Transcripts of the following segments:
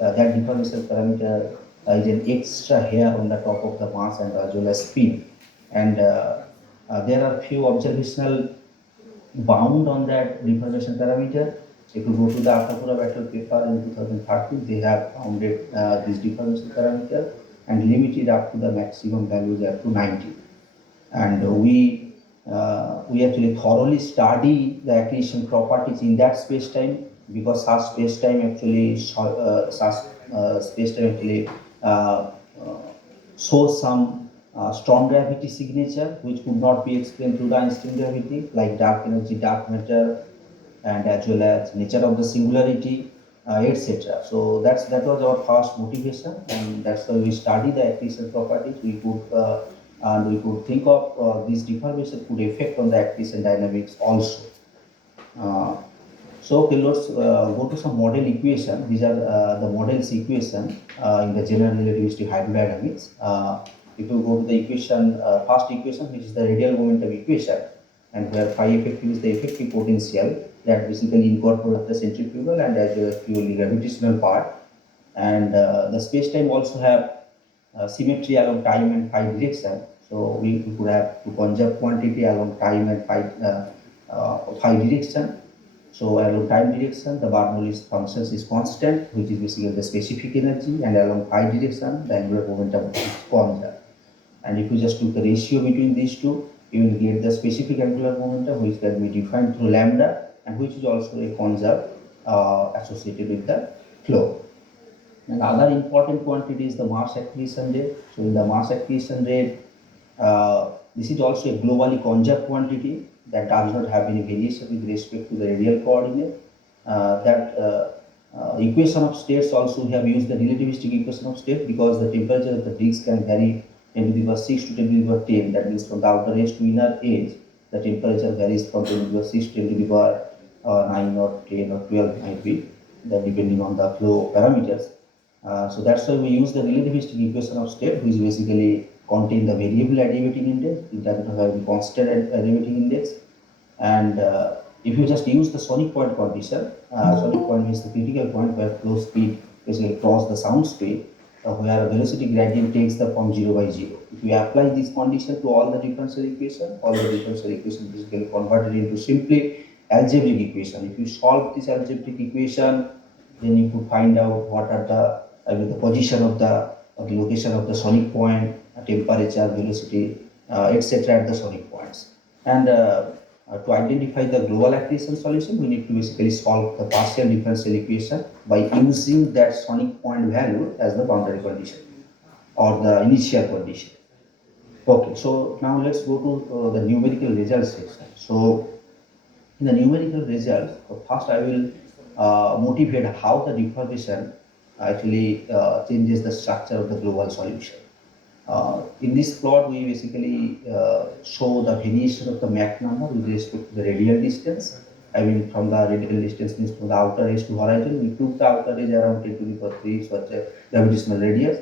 that deformation parameter is an extra hair on the top of the mass and as well as spin. And there are few observational bound on that deformation parameter. If you go to the Akapura battle paper in 2013, they have founded this deformation parameter and limited up to the maximum values up to 90. And we actually thoroughly study the accretion properties in that space-time, because such space-time actually uh, shows some strong gravity signature which could not be explained through the Einstein gravity, like dark energy, dark matter, and as well as nature of the singularity, etc. So that was our first motivation, and that's why we study the accretion properties. We could think of this deformation could affect on the accretion dynamics also. Uh, so okay, let's go to some model equation. These are the models equation in the general relativistic hydrodynamics. If you go to the equation, first equation, which is the radial momentum equation, and where phi effective is the effective potential that basically incorporates the centrifugal and as well as purely gravitational part. And the space-time also have symmetry along time and phi direction. So we could have to conserve quantity along time and phi direction. So along time direction, the Bernoulli's functions is constant, which is basically the specific energy, and along phi direction, the angular momentum is conserved. And if you just do the ratio between these two, you will get the specific angular momentum, which can be defined through lambda, and which is also a conserved associated with the flow. And other important quantity is the mass accretion rate. So in the mass accretion rate, this is also a globally conserved quantity that does not have any variation with respect to the radial coordinate. Equation of states also we have used the relativistic equation of state, because the temperature of the disk can vary 10 to the power 6 to 10 to the power 10. That means from the outer edge to inner edge, the temperature varies from 10 to the power 6 to 10 to the power 9 or 10 or 12 might be, that depending on the flow parameters. So that's why we use the relativistic equation of state, which basically contain the variable adiabatic index. It does not have the constant adiabatic index. And if you just use the sonic point condition, sonic point means the critical point where flow speed basically cross the sound speed, where velocity gradient takes the form 0 by 0. If you apply this condition to all the differential equation, all the differential equation basically converted into simply algebraic equation. If you solve this algebraic equation, then you could find out what are the position of the location of the sonic point, temperature, velocity, etc. at the sonic points. And to identify the global accretion solution, we need to basically solve the partial differential equation by using that sonic point value as the boundary condition or the initial condition. Okay, so now let's go to the numerical results section. So in the numerical results, first I will motivate how the deformation actually changes the structure of the global solution. In this plot, we basically show the variation of the Mach number with respect to the radial distance. I mean, from the radial distance means from the outer edge to horizon. We took the outer edge around 10 to the power 3 such a gravitational radius,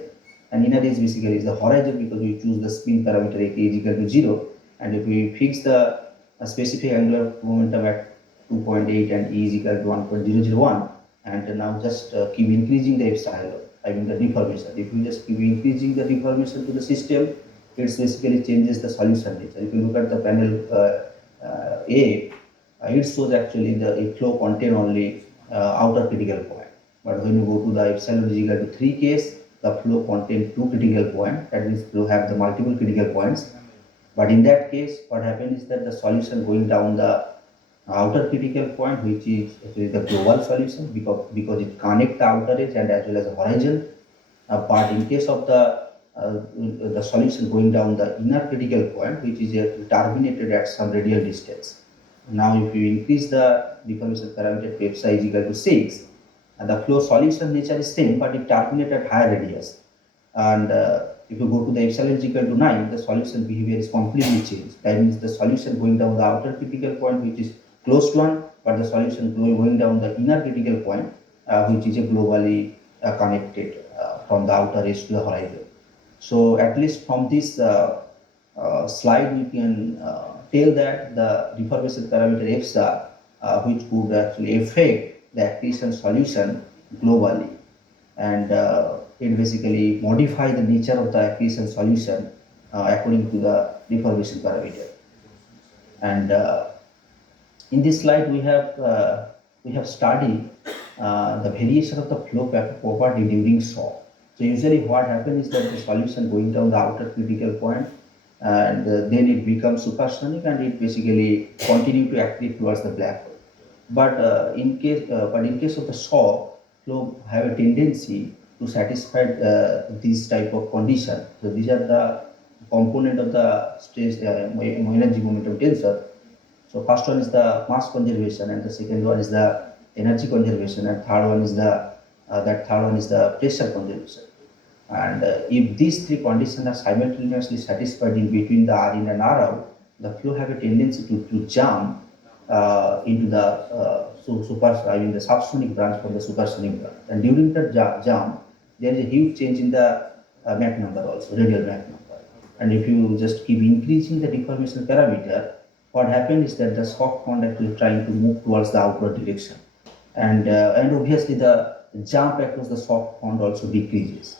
and inner edge basically is the horizon, because we choose the spin parameter ak is equal to 0. And if we fix the specific angular momentum at 2.8 and e is equal to 1.001, and now just keep increasing the epsilon, I mean the deformation. If you just keep increasing the deformation to the system, it basically changes the solution nature. If you look at the panel A, it shows actually the flow contain only outer critical point. But when you go to the epsilon is equal to 3 case, the flow contains 2 critical points. That means flow have the multiple critical points. But in that case, what happens is that the solution going down the outer critical point, which is actually the global solution, because it connects the outer edge and as well as the horizon. But in case of the solution going down the inner critical point, which is terminated at some radial distance. Now, if you increase the deformation parameter to psi is equal to 6, and the flow solution nature is same, but it terminates at higher radius. And if you go to the epsilon is equal to 9, the solution behavior is completely changed. That means the solution going down the outer critical point, which is close to 1, but the solution going down the inner critical point, which is a globally connected from the outer edge to the horizon. So at least from this slide, we can tell that the deformation parameter f star, which would actually affect the accretion solution globally. and it basically modify the nature of the acquisition solution according to the deformation parameter. And in this slide, we have studied the variation of the flow property during shock. So usually, what happens is that the solution going down the outer critical point, and then it becomes supersonic, and it basically continue to accrete towards the black hole. But in case of the shock, flow have a tendency to satisfy these type of condition. So these are the component of the stress energy momentum tensor. So first one is the mass conservation, and the second one is the energy conservation, and third one is the pressure conservation. And if these three conditions are simultaneously satisfied in between the R in and R out, the flow have a tendency to jump into the I mean the subsonic branch from the supersonic branch. And during the jump, there is a huge change in the Mach number also, radial Mach number. And if you just keep increasing the deformation parameter, what happens is that the shock fund actually trying to move towards the outward direction, and obviously the jump across the shock fund also decreases.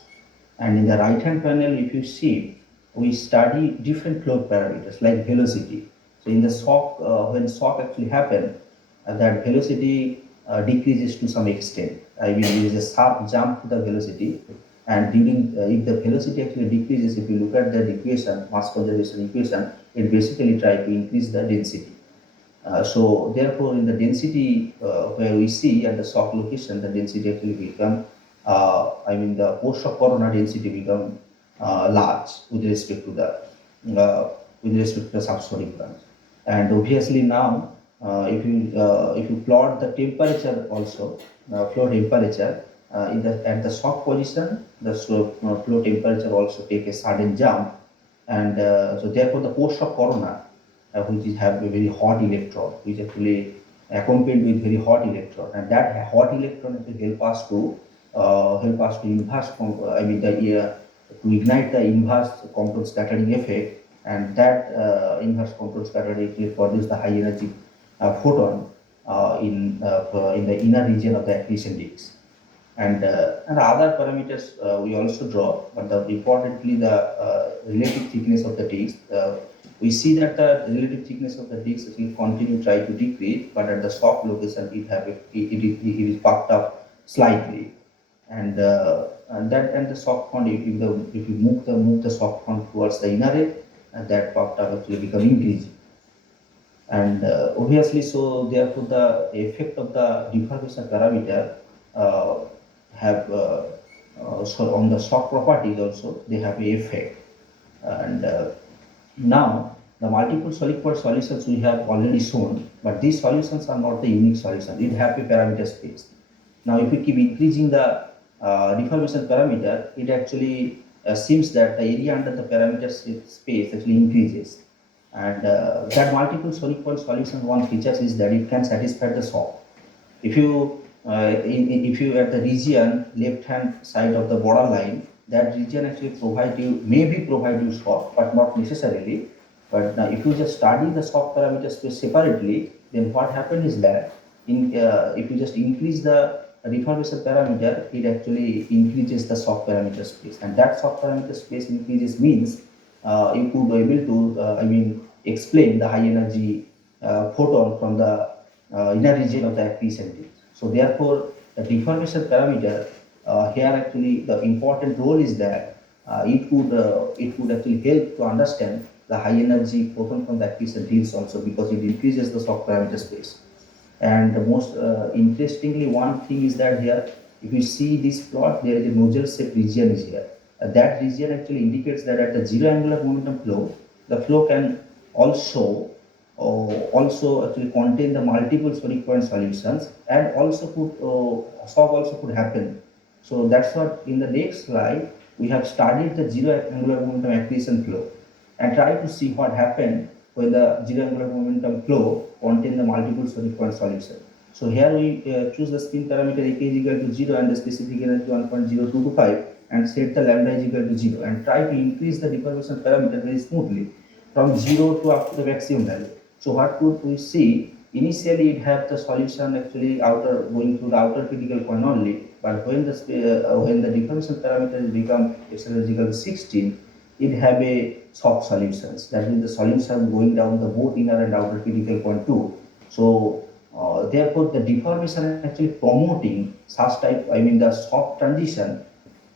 And in the right hand panel, if you see, we study different flow parameters like velocity. So in the shock, when shock actually happen, that velocity decreases to some extent. I mean, there is a sharp jump to the velocity, and during if the velocity actually decreases, if you look at the equation, mass conservation equation, it basically try to increase the density. So therefore, in the density where we see at the shock location, the density actually become, I mean, the post-shock corona density become large with respect to the subsonic branch. And obviously now, if you plot the temperature also, flow temperature at the shock position, the flow temperature also take a sudden jump, and so therefore the post-shock corona, which is have a very hot electron, which actually accompanied with very hot electron, and that hot electron actually help us to inverse I mean to ignite the inverse compound scattering effect, and that inverse compound scattering actually produce the high energy photon in the inner region of the accretion disk. And other parameters we also draw, but importantly the relative thickness of the disk. We see that the relative thickness of the disk will continue try to decrease, but at the shock location it is puffed up slightly, and the shock fund, if you move the shock fund towards the inner edge, and that puffed up actually become increasing. And obviously, so therefore the effect of the deformation parameter have so on the shock properties also they have a effect. And now the multiple solid point solutions we have already shown, but these solutions are not the unique solution. It have a parameter space. Now if we keep increasing the deformation parameter, it actually seems that the area under the parameter space actually increases. And that multiple solid point solution, one feature is that it can satisfy the shock. If you if you at the region left hand side of the borderline, that region actually maybe provide you shock, but not necessarily. But now if you just study the shock parameter space separately, then what happens is that if you just increase the deformation parameter, it actually increases the shock parameter space, and that shock parameter space increases means you could be able to I mean explain the high energy photon from the inner region of the accretion disk. So therefore, the deformation parameter here actually the important role is that it could actually help to understand the high energy photon from the accretion disk also, because it increases the shock parameter space. And the most interestingly, one thing is that here, if you see this plot, there is a nozzle shaped region is here. That region actually indicates that at the zero angular momentum flow, the flow can also actually contain the multiple sonic point solutions, and also could shock also could happen. So that's what in the next slide we have studied the zero angular momentum accretion flow and try to see what happened when the zero angular momentum flow contain the multiple sonic point solution. So here we choose the spin parameter ak is equal to 0 and the specific energy 1.0225, and set the lambda is equal to 0, and try to increase the deformation parameter very smoothly from 0 to up to the maximum value. So what could we see? Initially it have the solution actually going through the outer critical point only, but when the deformation parameter become epsilon is equal to 16, it have a soft solutions. That means the solution going down the both inner and outer critical point too. So therefore, the deformation actually promoting such type, I mean the soft transition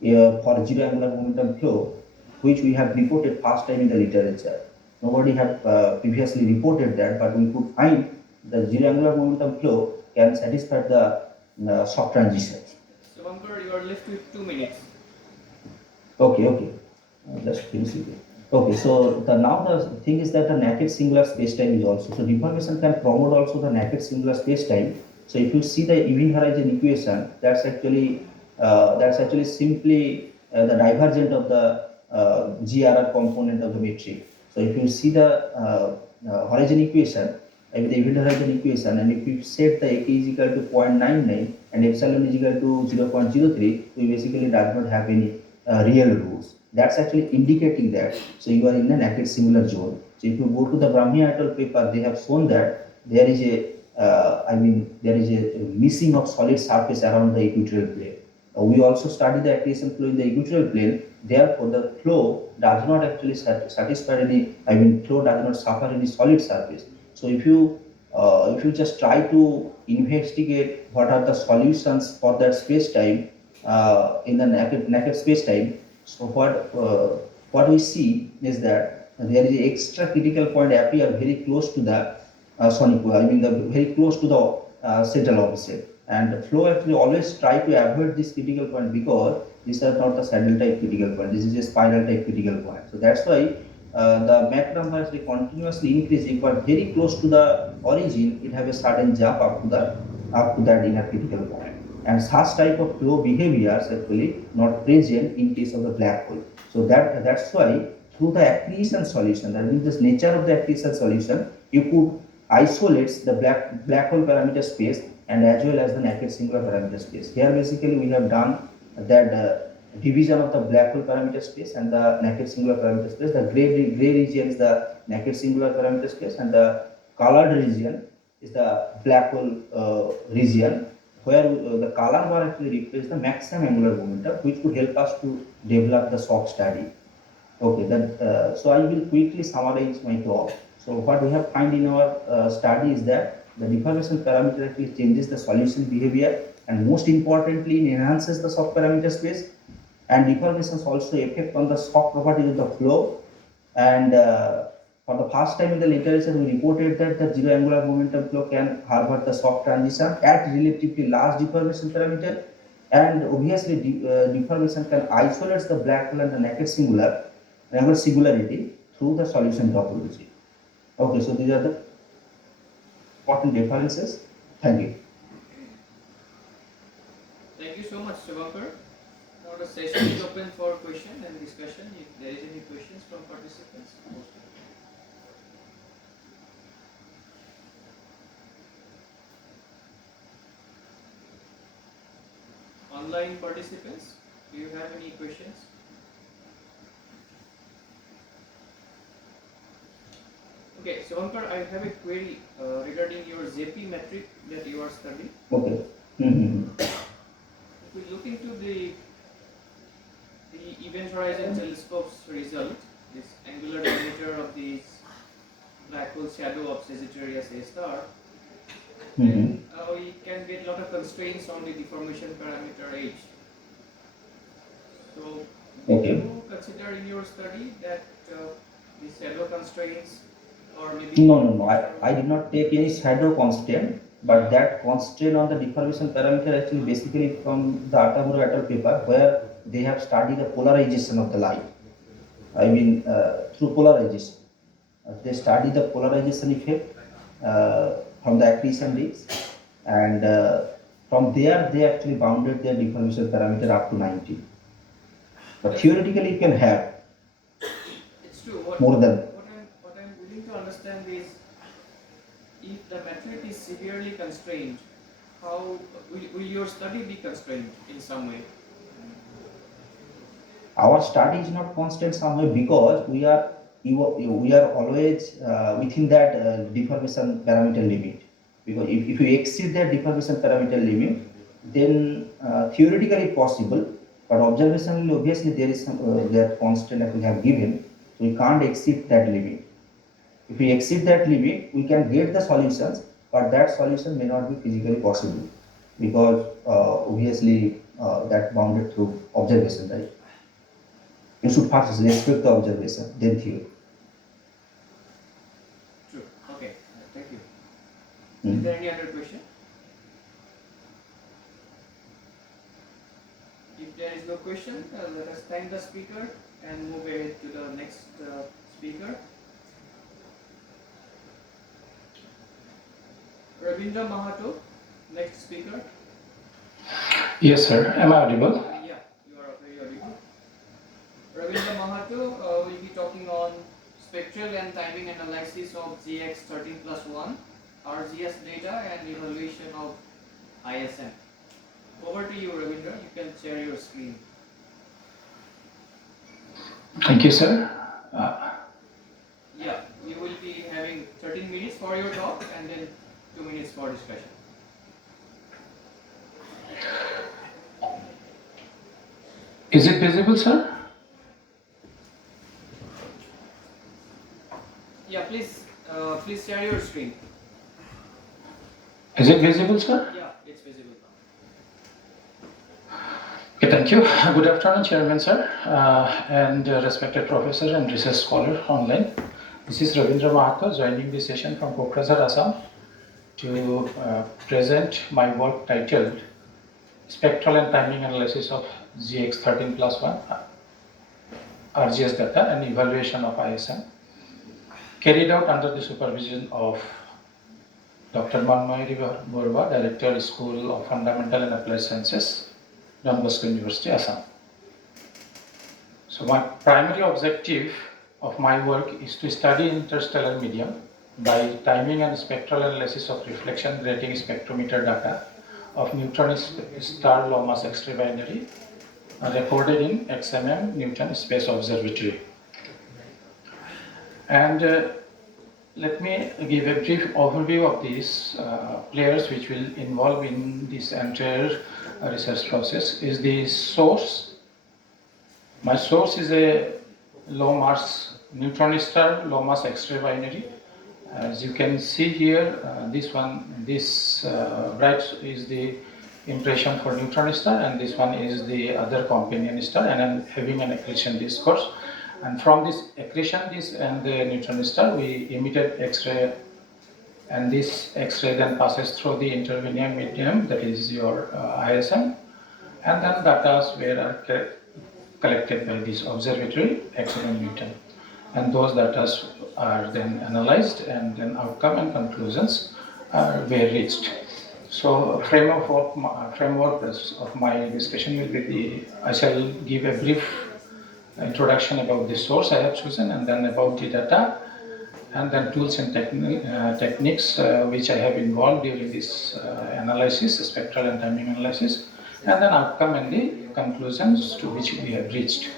for zero angular momentum flow, which we have reported first time in the literature. Nobody have previously reported that, but we could find the zero angular momentum flow can satisfy the soft transition. So, Vankar, you are left with 2 minutes. Okay, okay. Just finish it. Okay, so now the thing is that the naked singular space-time is also, so deformation can promote also the naked singular space-time. So if you see the event horizon equation, that's actually simply the divergent of the GRR component of the metric. So if you see the horizon equation, with the event horizon equation, and if you set the AK is equal to 0.99 and epsilon is equal to 0.03, we basically does not have any real rules. That's actually indicating that. So you are in a naked singular zone. So if you go to the Brahmi et al. Paper, they have shown that there is there is a missing of solid surface around the equatorial plane. We also study the accretion flow in the equatorial plane. Therefore, the flow does not actually satisfy any. Flow does not suffer any solid surface. So if you just try to investigate what are the solutions for that space time in the naked space time, so what we see is that there is a extra critical point appear very close to the sonic. The very close to the central offset. And the flow actually always try to avoid this critical point because these are not the saddle type critical point. This is a spiral type critical point. So that's why the Mach number is continuously increasing, but very close to the origin, it have a sudden jump up to that inner critical point. And such type of flow behaviors actually not present in case of the black hole. So that's why through the accretion solution, that means the nature of the accretion solution, you could isolate the black hole parameter space and as well as the naked singular parameter space. Here basically we have done that division of the black hole parameter space and the naked singular parameter space. The gray region is the naked singular parameter space and the colored region is the black hole region, where the color bar actually replaces the maximum angular momentum, which would help us to develop the soft study. Okay, so I will quickly summarize my talk. So what we have find in our study is that the deformation parameter actually changes the solution behavior and most importantly it enhances the soft parameter space, and deformations also affect on the soft properties of the flow. And for the first time in the literature, we reported that the zero angular momentum flow can harbor the soft transition at relatively large deformation parameter. And obviously, deformation can isolate the black hole and the naked singularity through the solution topology. Okay, so these are the important differences. Thank you. Thank you so much, Shivankar. Now the session is open for question and discussion. If there is any questions from participants, online participants, do you have any questions? Okay, so Ankar, I have a query regarding your ZP metric that you are studying. Okay. If we look into the Event Horizon Telescope's result, this angular diameter of this black hole shadow of Sagittarius A star, then we can get a lot of constraints on the deformation parameter H. So, did you consider in your study that the shadow constraints or maybe... No. I did not take any shadow constraint, but that constraint on the deformation parameter actually basically from the Atamura et al. Paper, where they have studied the polarization of the light. Through polarization. They study the polarization effect from the accretion rays, and from there they actually bounded their deformation parameter up to 90. But theoretically you can have it's true. More than. What I'm willing to understand is, if the metric is severely constrained, how will your study be constrained in some way? Our study is not constant somewhere because we are always within that deformation parameter limit. Because if you exceed that deformation parameter limit, then theoretically possible, but observationally, obviously, there is some that constant that we have given, so we can't exceed that limit. If we exceed that limit, we can get the solutions, but that solution may not be physically possible because obviously that bounded through observation, right? You should first respect the observation, then theory. True. Okay. Thank you. Is Hmm. there any other question? If there is no question, let us thank the speaker and move ahead to the next speaker. Ravindra Mahato, next speaker. Yes, sir. Am I audible? Yeah, you are very audible. Ravindra Mahato will be talking on spectral and timing analysis of GX13 plus 1, RGS data and evaluation of ISM. Over to you, Ravindra. You can share your screen. Thank you, sir. Yeah, you will be having 13 minutes for your talk and then 2 minutes for discussion. Is it visible, sir? Yeah, please share your screen. Is it visible, sir? Yeah, it's visible now. Okay, thank you. Good afternoon, Chairman, sir, and respected professor and research scholar online. This is Ravindra Mahato joining the session from Kokrasar, Assam to present my work titled Spectral and Timing Analysis of GX13 plus 1 RGS data and Evaluation of ISM, carried out under the supervision of Dr. Manmayuri Borwa, Director, School of Fundamental and Applied Sciences, Don Bosco University, Assam. So my primary objective of my work is to study interstellar medium by timing and spectral analysis of reflection grating spectrometer data of neutron star low mass X-ray binary recorded in XMM Newton Space Observatory. And let me give a brief overview of these players which will involve in this entire research process. Is the source. My source is a low mass neutron star low mass X-ray binary. As you can see here, this bright is the impression for neutron star, and this one is the other companion star, and I'm having an accretion discourse. And from this accretion disk and the neutron star, we emitted X-ray, and this X-ray then passes through the intervening medium, that is your ISM, and then data were collected by this observatory, XMM Newton. And those data are then analyzed, and then outcome and conclusions were reached. So framework of my discussion will be I shall give a brief introduction about the source I have chosen, and then about the data, and then tools and techniques which I have involved during this analysis, spectral and timing analysis, and then outcome and the conclusions to which we have reached.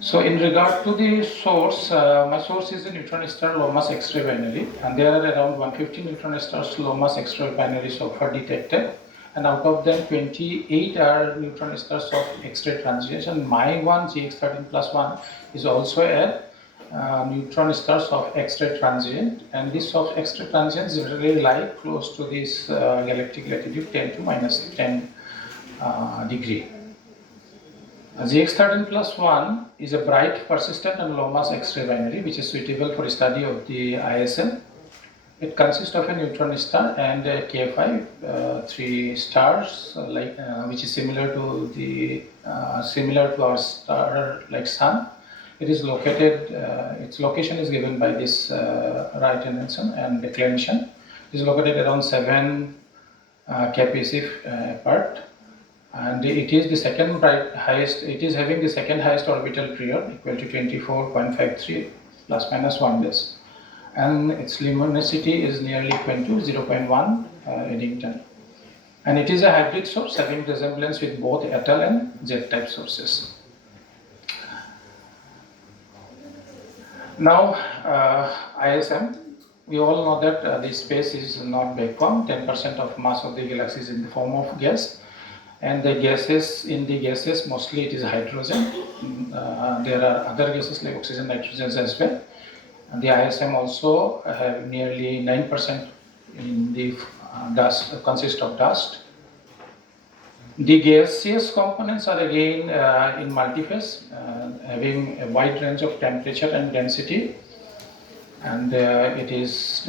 So in regard to the source, my source is a neutron star low mass X-ray binary, and there are around 150 neutron stars low mass X-ray binaries so far detected, and out of them 28 are neutron stars of X-ray transients, and my one GX13 plus 1 is also a neutron stars of X-ray transient, and this of X-ray transient is really lie close to this galactic latitude 10 to minus 10 degree. GX13 plus 1 is a bright, persistent and low mass X-ray binary which is suitable for study of the ISM. It consists of a neutron star and a K5, 3 stars, which is similar to our star like Sun. It is located. Its location is given by this right-hand and declination. It is located around 7 kpc apart, and it is the second highest. It is having the second highest orbital period, equal to 24.53 plus minus 1 days. And its luminosity is nearly equal to 0.1 Eddington. And it is a hybrid source having resemblance with both Ethel and Z-type sources. Now, ISM. we all know that the space is not vacuum. 10% of mass of the galaxy is in the form of gas, and the gases mostly it is hydrogen. There are other gases like oxygen, nitrogen as well. And the ISM also have nearly 9% in the dust, consist of dust. The gaseous components are again in multiphase, having a wide range of temperature and density, and it is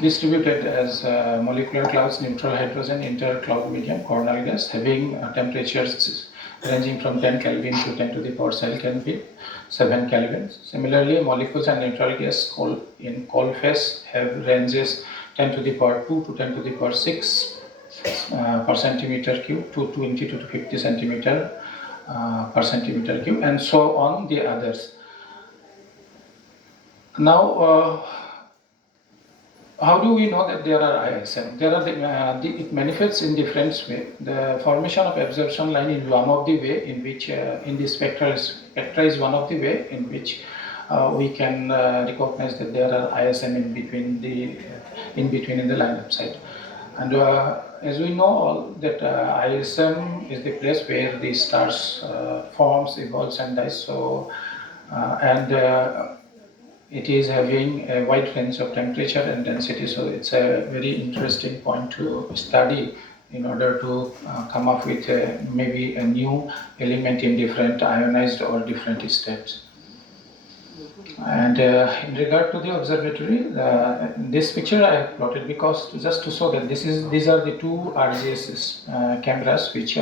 distributed as molecular clouds, neutral hydrogen, intercloud medium, coronal gas, having temperatures ranging from 10 Kelvin to 10 to the power 7 Kelvin, 7 Kelvin. Similarly, molecules and neutral gas in cold phase have ranges 10 to the power 2 to 10 to the power 6 per centimeter cube to 20 to 50 centimeter per centimeter cube, and so on the others. Now, how do we know that there are ISM? There are it manifests in different way. The formation of absorption line is one of the way in which in the spectra is one of the way in which we can recognize that there are ISM in between in the line of sight. And as we know all that ISM is the place where the stars forms, evolves and dies. So it is having a wide range of temperature and density, so it's a very interesting point to study in order to come up with maybe a new element in different ionized or different states. And in regard to the observatory, this picture I have plotted because just to show that these are the two RGS cameras which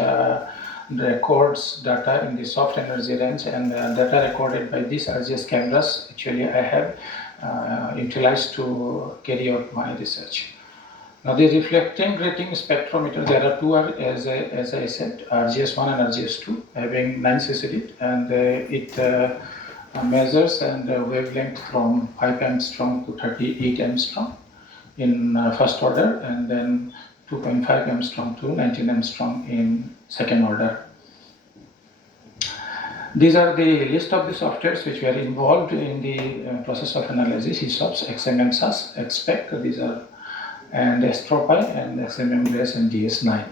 records data in the soft energy range, and data recorded by these RGS cameras actually I have utilized to carry out my research. Now the reflecting grating spectrometer, there are two, as I said, RGS1 and RGS2 having 9 CCD, and it measures and wavelength from 5 angstrom to 38 angstrom in first order, and then 2.5 angstrom to 19 angstrom in second order. These are the list of the softwares which were involved in the process of analysis: HISOPS, XMM SAS, XPEC, these are, and AstroPy, and XMM Grace and DS9.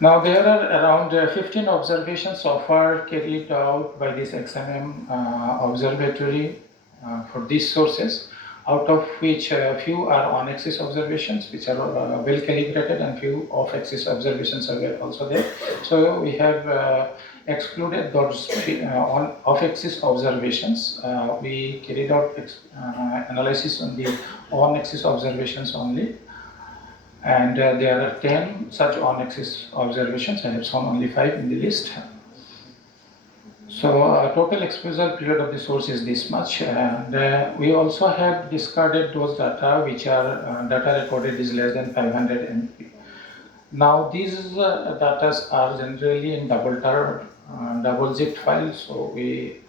Now there are around 15 observations so far carried out by this XMM observatory for these sources, out of which few are on-axis observations which are well calibrated, and few off-axis observations are also there. So we have excluded those off-axis observations. We carried out analysis on the on-axis observations only. And there are 10 such on-axis observations. I have shown only 5 in the list. So total exposure period of the source is this much, and we also have discarded those data which are data recorded is less than 500 MB. Now these data are generally in double zip files, so we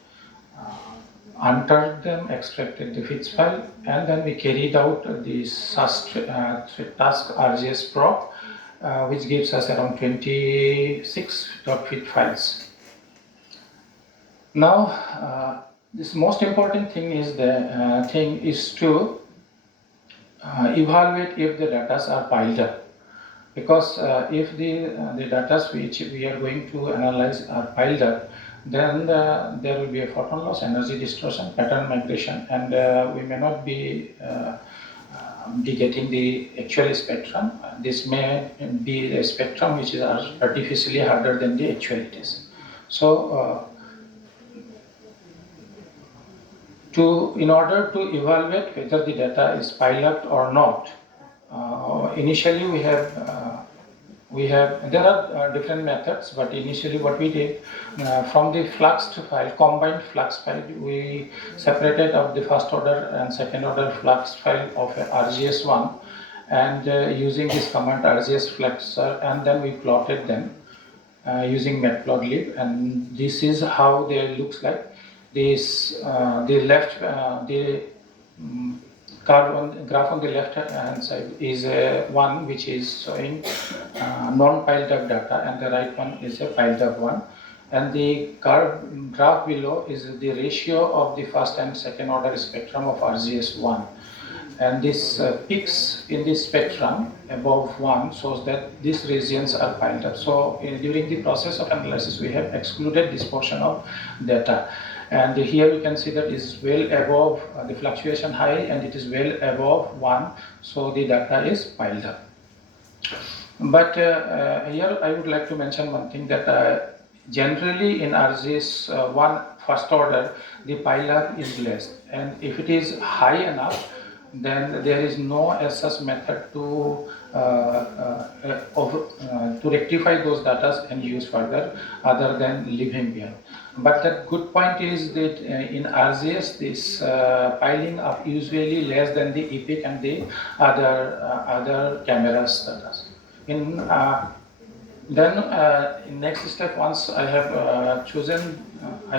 untarred them, extracted the FITS file, and then we carried out the task RGS probe, which gives us around 26.fit files. Now, this most important thing is to evaluate if the data are piled up, because if the data which we are going to analyze are piled up, then there will be a photon loss, energy distortion, pattern migration, and we may not be getting the actual spectrum. This may be a spectrum which is artificially harder than the actualities. So in order to evaluate whether the data is piled up or not, initially there are different methods, but initially what we did, from the fluxed file, combined flux file, we separated out the first order and second order flux file of RGS1, and using this command RGS fluxer, and then we plotted them using matplotlib, and this is how they looks like. This the left graph on the left hand side is one which is showing non-piled up data, and the right one is a piled up one. and the curve graph below is the ratio of the first and second order spectrum of RGS1. And this peaks in this spectrum above 1 shows that these regions are piled up. So during the process of analysis, we have excluded this portion of data. And here you can see that is well above the fluctuation high, and it is well above 1, so the data is piled up. But here I would like to mention one thing, that generally in RGS1 first order, the pile up is less, and if it is high enough, then there is no as such method to rectify those data and use further other than leaving behind. But the good point is that in RGS, this piling up usually less than the EPIC and the other cameras data. In next step, once I have chosen, I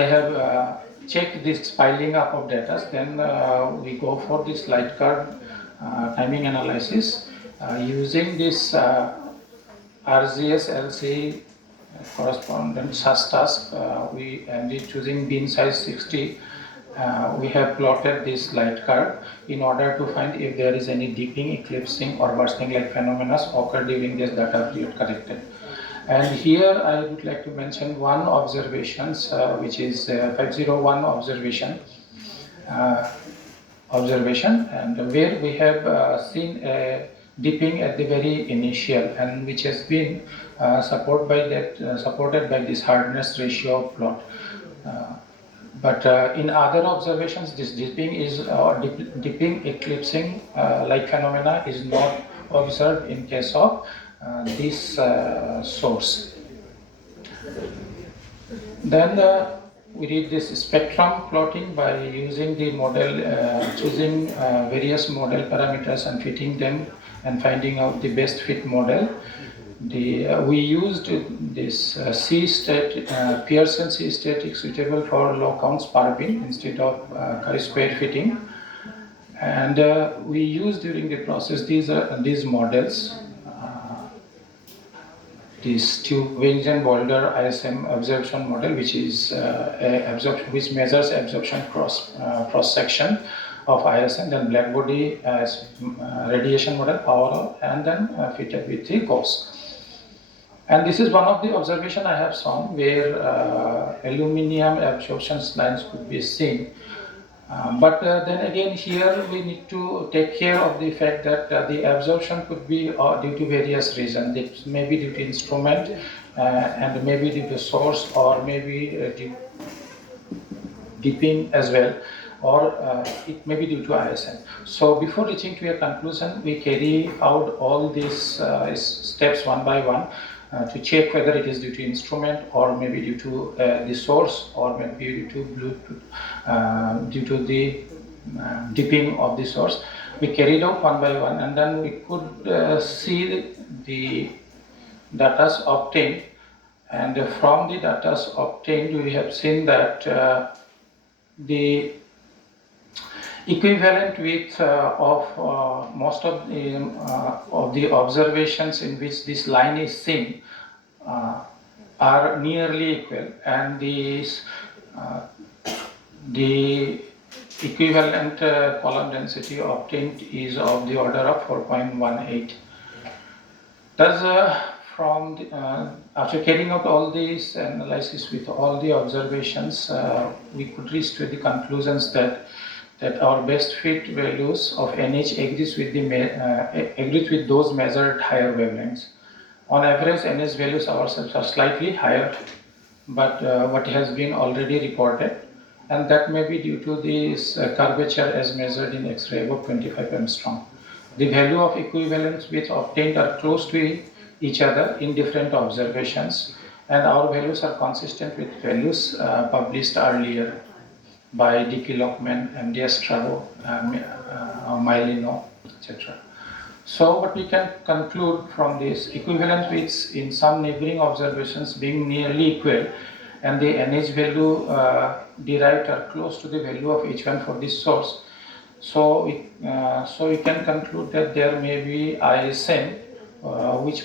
have checked this piling up of data, then we go for this light curve timing analysis using this RGS LC correspondent such task. We and choosing bin size 60. We have plotted this light curve in order to find if there is any dipping, eclipsing or bursting like phenomena occur during this data period collected. And here I would like to mention one observations which is 501 observation, and where we have seen a dipping at the very initial, and which has been supported by this hardness ratio plot. But in other observations, this dipping eclipsing like phenomena is not observed in case of this source. Then we did this spectrum plotting by using the model, choosing various model parameters and fitting them and finding out the best fit model. We used this Pearson C static suitable for low counts per bin instead of chi-square fitting, and we used during the process these models, this Tübingen Boulder ISM absorption model, which is which measures absorption cross section of ISM, then black body as radiation model, power, and then fitted with the gauss. And this is one of the observation I have shown where aluminum absorption lines could be seen. But then again, here we need to take care of the fact that the absorption could be due to various reasons. It may be due to instrument, and maybe due to source, or maybe dipping as well, or it may be due to ISM. So before reaching to a conclusion, we carry out all these steps one by one to check whether it is due to instrument, or maybe due to the source, or maybe due to due to the dipping of the source. We carried out one by one, and then we could see the data obtained, and from the data obtained, we have seen that the equivalent width of most of the observations in which this line is seen are nearly equal, and the equivalent column density obtained is of the order of 4.18. Thus, after carrying out all these analysis with all the observations, we could reach to the conclusions that our best fit values of NH agrees with those measured higher wavelengths. On average, NH values ourselves are slightly higher, but what has been already reported, and that may be due to this curvature as measured in X-ray above 25 angstrom. The value of equivalence which obtained are close to each other in different observations, and our values are consistent with values published earlier by Dicky Lockman, MDS Strabo, Mylino, etc. So what we can conclude from this, equivalent widths in some neighboring observations being nearly equal, and the NH value derived are close to the value of H1 for this source. So we can conclude that there may be ISM which